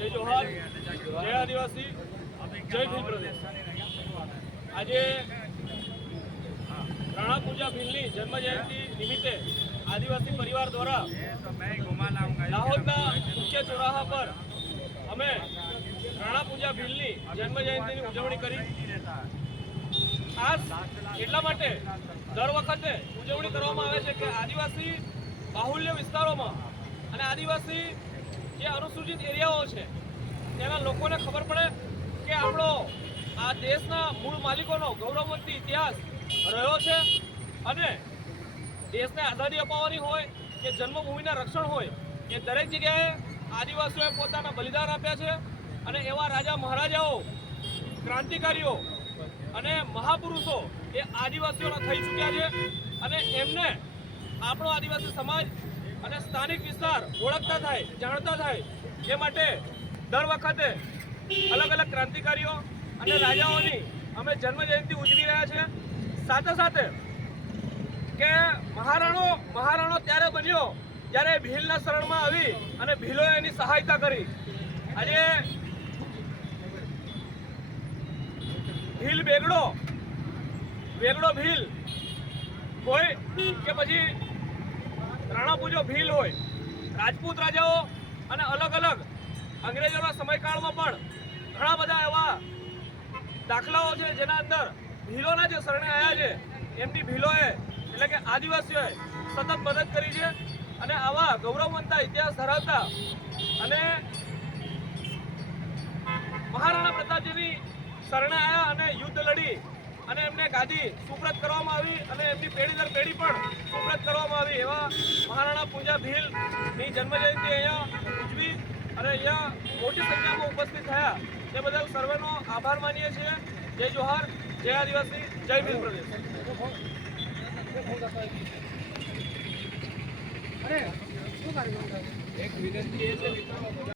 જય જોહાર, જય આદિવાસી, જય ભીલ પ્રદેશ. આજે રાણા પૂજા ભીલની જન્મ જયંતિ નિમિત્તે આદિવાસી પરિવાર દ્વારા દાહોદના મુખ્ય ચોરાહા પર અમે રાણા પૂજા ભીલની જન્મ જયંતિની ઉજવણી કરી. ખાસ એટલા માટે દર વખતે ઉજવણી કરવામાં આવે છે કે આદિવાસી બાહુલ્ય વિસ્તારોમાં અને આદિવાસી જે અનુસૂચિત એરિયાઓ છે તેના લોકોને ખબર પડે કે આપણો આ દેશના મૂળ માલિકોનો ગૌરવવંતી ઇતિહાસ રહ્યો છે અને દેશને આઝાદી અપાવવાની હોય કે જન્મભૂમિના રક્ષણ હોય, એ દરેક જગ્યાએ આદિવાસીઓએ પોતાના બલિદાન આપ્યા છે અને એવા રાજા મહારાજાઓ, ક્રાંતિકારીઓ અને મહાપુરુષો એ આદિવાસીઓના થઈ ચૂક્યા છે અને એમને આપણો આદિવાસી સમાજ અને સ્થાનિક વિસ્તાર ઓળખતા થાય, જાણતા થાય, એ માટે દર વખતે અલગ અલગ ક્રાંતિકારીઓ અને રાજાઓની અમે જન્મ જયંતિ ઉજવી રહ્યા છીએ. સાથે સાથે કે મહારાણો મહારાણો ત્યારે બન્યો જ્યારે ભીલના શરણમાં આવી અને ભીલોએ એની સહાયતા કરી. આજે ભીલ બેગડો બેગડો ભીલ, હોય કે પછી રાણાપુજો ભીલ હોય. રાજપૂત રાજાઓ અને અલગ અલગ અંગ્રેજોના સમયકાળમાં પણ ઘણા બધા એવા દાખલાઓ છે જેના અંદર ભીલોના જે શરણે આવ્યા છે, એમની ભીલોએ એટલે કે આદિવાસીઓએ સતત મદદ કરી છે અને આવા ગૌરવવંતા ઇતિહાસ ધરાવતા અને મહારાણા પ્રતાપજીની શરણે આવ્યા અને યુદ્ધ લડી અને એમને ગાદી સુપ્રત કરવામાં આવી અને એમની પેઢી દર પેઢી પણ સુપ્રત કરવામાં આવી. એવા મહારાણા પૂંજા ભીલની જન્મજયંતિ અહીંયા ઉજવી અને અહીંયા મોટી સંખ્યામાં ઉપસ્થિત થયા. તે બદલ સર્વેનો આભાર માનીએ છીએ. જય જોહાર જય આદિવાસી જય ભીલ પ્રદેશ. એક વિનંતી એ છે મિત્રો